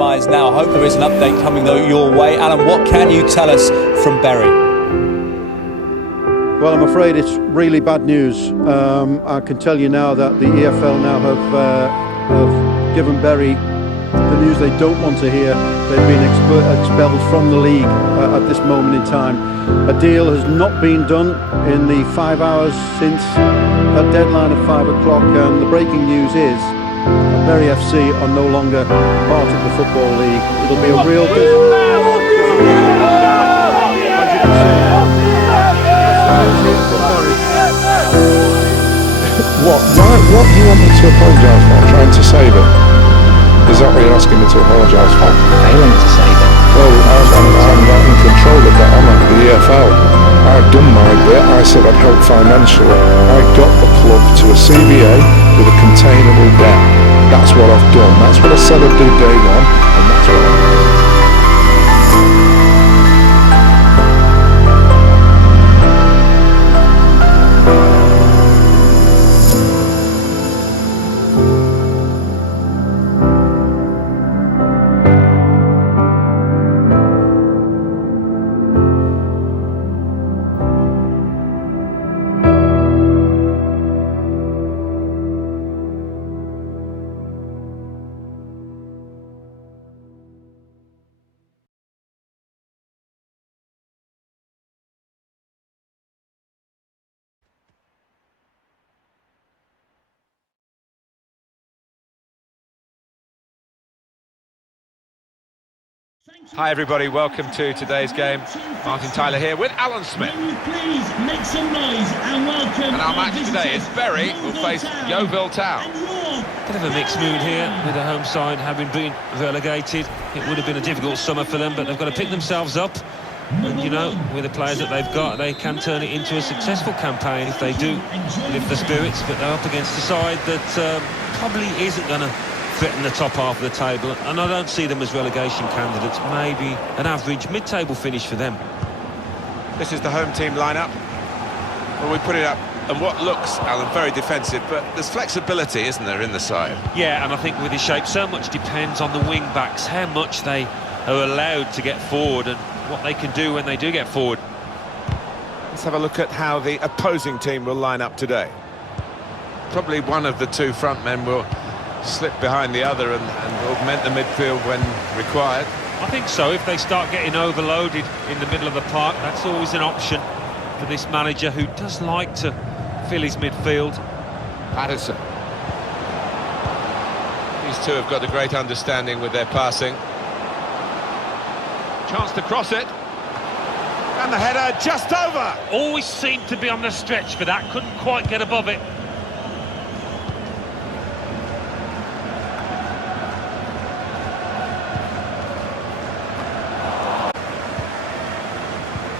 compromise now. I hope there is an update coming though your way. Alan, what can you tell us from Bury? Well, I'm afraid it's really bad news. I can tell you now that the EFL now have given Bury the news they don't want to hear. They've been expelled from the league at this moment in time. A deal has not been done in the 5 hours since that deadline of 5 o'clock, and the breaking news is that Bury FC are no longer part of the Football League. It'll be a real What do you want me to apologise for? I'm trying to save it. Is that what you're asking me to apologise for? Failing to save it. Well, I'm not in control of that, am I? The EFL. I've done my bit. I said I'd help financially. I got the club to a CBA with a containable debt. That's what I've done. That's what I said I'd do day one, and that's what I've done. Hi everybody, welcome to today's game. Martin Tyler here with Alan Smith. Please make some noise and welcome. And our match today is Bury will face Yeovil Town. Bit of a mixed mood here with the home side having been relegated. It would have been a difficult summer for them, but they've got to pick themselves up. And you know, with the players that they've got, they can turn it into a successful campaign if they do lift the spirits. But they're up against a side that probably isn't going to threaten the top half of the table, and I don't see them as relegation candidates. Maybe an average mid-table finish for them. This is the home team lineup. Well, we put it up, and what looks, Alan, very defensive, but there's flexibility, isn't there, in the side? Yeah, and I think with his shape, so much depends on the wing-backs, how much they are allowed to get forward and what they can do when they do get forward. Let's have a look at how the opposing team will line up today. Probably one of the two front men will slip behind the other and augment the midfield when required. I think so. If they start getting overloaded in the middle of the park, that's always an option for this manager who does like to fill his midfield. Patterson. These two have got a great understanding with their passing. Chance to cross it. And the header just over. Always seemed to be on the stretch for that. Couldn't quite get above it.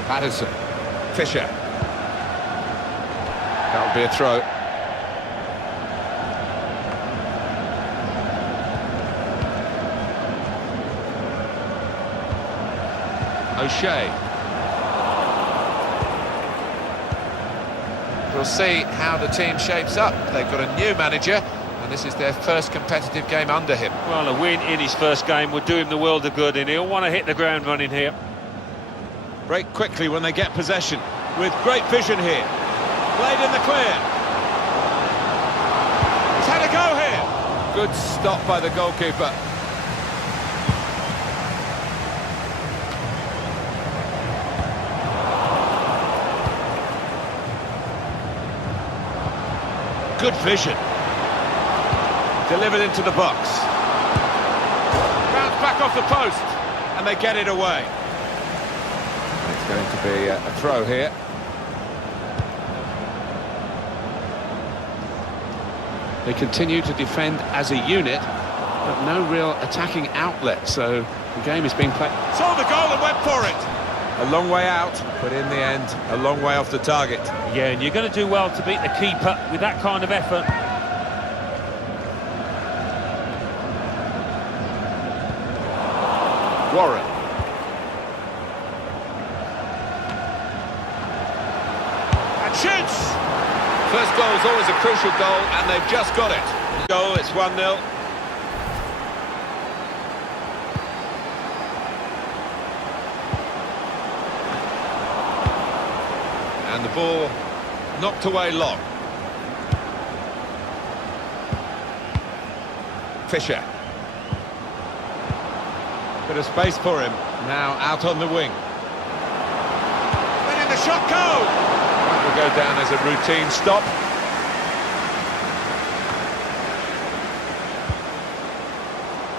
Patterson. Fisher. That would be a throw. O'Shea. We'll see how the team shapes up. They've got a new manager, and this is their first competitive game under him. Well, a win in his first game would do him the world of good, and he'll want to hit the ground running here. Break quickly when they get possession, with great vision here. Played in the clear. He's had a go here. Good stop by the goalkeeper. Good vision. Delivered into the box. Bounce back off the post, and they get it away. It's going to be a throw here. They continue to defend as a unit, but no real attacking outlet, so the game is being played. Saw the goal and went for it. A long way out, but in the end, a long way off the target. Yeah, and you're going to do well to beat the keeper with that kind of effort. Warren. And shoots! First goal is always a crucial goal, and they've just got it. Goal, it's 1-0. And the ball knocked away long. Fisher. Bit of space for him. Now out on the wing. Letting the shot go! That will go down as a routine stop.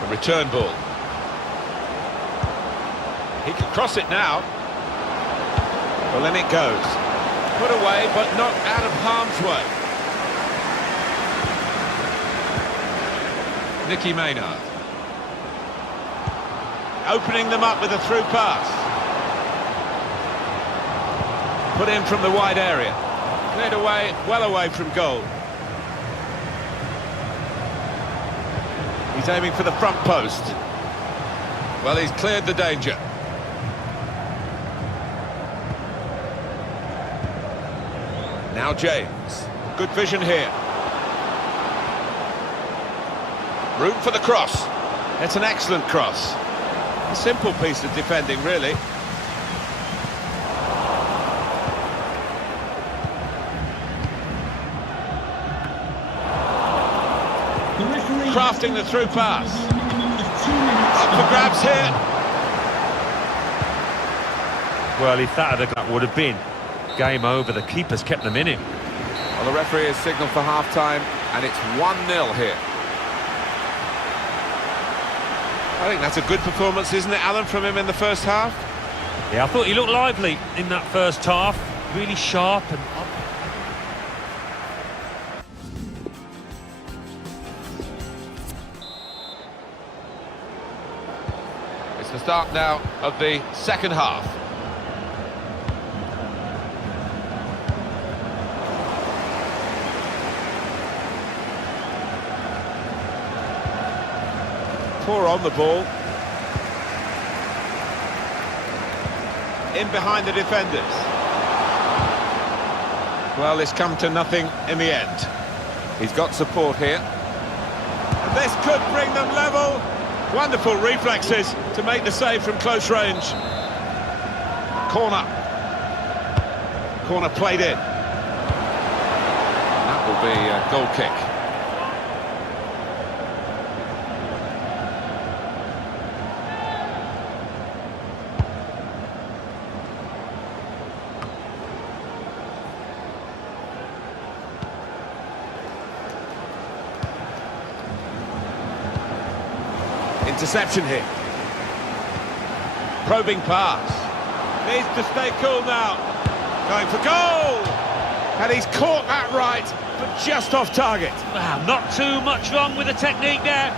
A return ball. He can cross it now. Well, then it goes. Put away, but not out of harm's way. Nicky Maynard. Opening them up with a through pass. Put in from the wide area. Cleared away, well away from goal. He's aiming for the front post. Well, he's cleared the danger. Now James. Good vision here. Room for the cross. It's an excellent cross. A simple piece of defending, really. Crafting the through pass. Up for grabs here. Well, if that would have been game over. The keeper's kept them in it. Well, the referee has signalled for half-time, and it's 1-0 here. I think that's a good performance, isn't it, Alan, from him in the first half? Yeah, I thought he looked lively in that first half. Really sharp and up. It's the start now of the second half. Poor on the ball. In behind the defenders. Well, it's come to nothing in the end. He's got support here. And this could bring them level. Wonderful reflexes to make the save from close range. Corner. Corner played in. That will be a goal kick. Interception here. Probing pass. Needs to stay cool now. Going for goal! And he's caught that right, but just off target. Wow, not too much wrong with the technique there.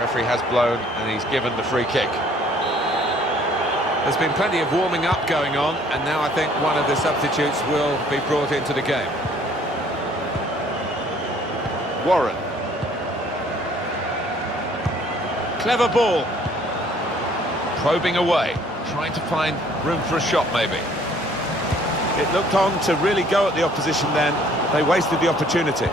Referee has blown and he's given the free kick. There's been plenty of warming up going on, and now I think one of the substitutes will be brought into the game. Warren. Clever ball. Probing away, trying to find room for a shot maybe. It looked on to really go at the opposition then, they wasted the opportunity.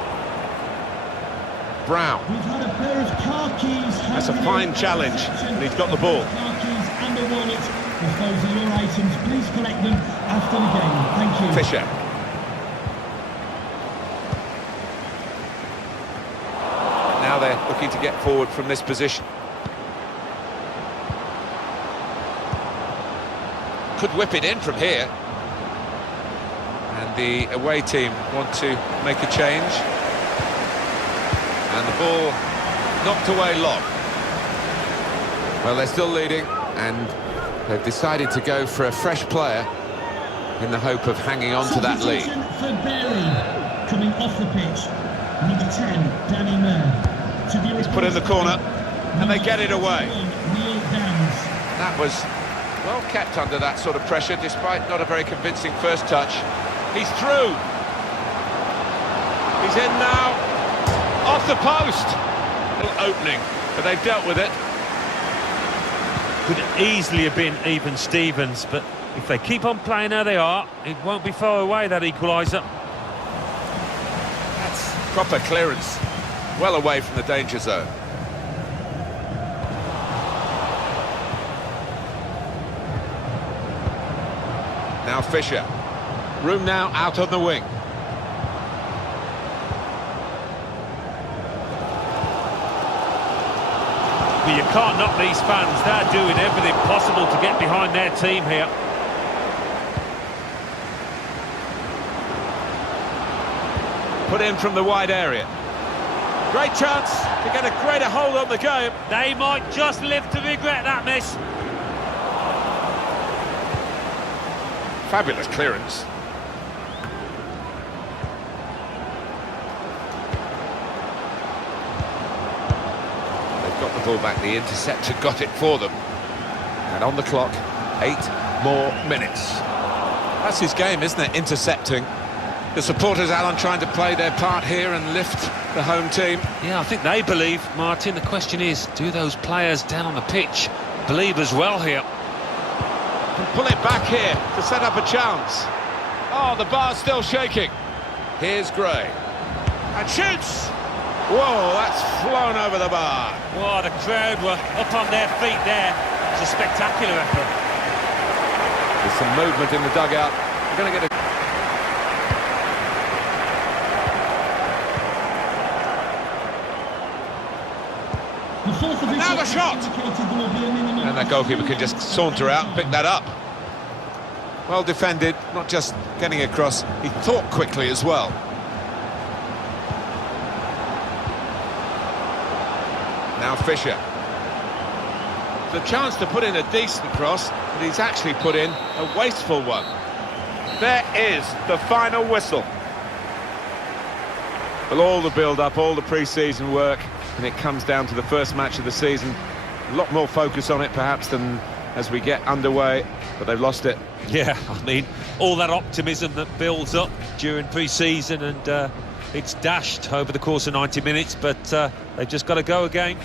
Brown. We've had a pair of car keys. That's a fine challenge, and he's got the ball. Car keys and a wallet. If those are your items, please collect them after the game. Thank you. Fisher. Now they're looking to get forward from this position. Could whip it in from here. And the away team want to make a change. And the ball knocked away long. Well, they're still leading, and they've decided to go for a fresh player in the hope of hanging on to that lead. For Berry, coming off the pitch, number 10, Danny Mann. He's put in the corner, and they get it away. That was well kept under that sort of pressure, despite not a very convincing first touch. He's through. He's in now. Off the post. Little opening, but they've dealt with it. Could easily have been even Stevens, but if they keep on playing how they are, it won't be far away, that equaliser. That's proper clearance. well away from the danger zone. Now Fisher. Room now out on the wing. Well, you can't knock these fans. They're doing everything possible to get behind their team here. Put in from the wide area. Great chance to get a greater hold on the game. They might just live to regret that miss. Fabulous clearance. They've got the ball back. The interceptor got it for them. And on the clock, 8 more minutes. That's his game, isn't it? Intercepting. The supporters, Alan, trying to play their part here and lift the home team. Yeah, I think they believe, Martin. The question is, do those players down on the pitch believe as well here? Can pull it back here to set up a chance. Oh, the bar's still shaking. Here's Gray. And shoots! Whoa, that's flown over the bar. Well, the crowd were up on their feet there. It's a spectacular effort. There's some movement in the dugout. We're going to get a... Now the shot! And that goalkeeper can just saunter out and pick that up. Well defended, not just getting across, he thought quickly as well. Now Fisher. The chance to put in a decent cross, but he's actually put in a wasteful one. There is the final whistle. Well, all the build-up, all the pre-season work, and it comes down to the first match of the season. A lot more focus on it, perhaps, than as we get underway, but they've lost it. Yeah, I mean, all that optimism that builds up during pre-season, and it's dashed over the course of 90 minutes, but they've just got to go again.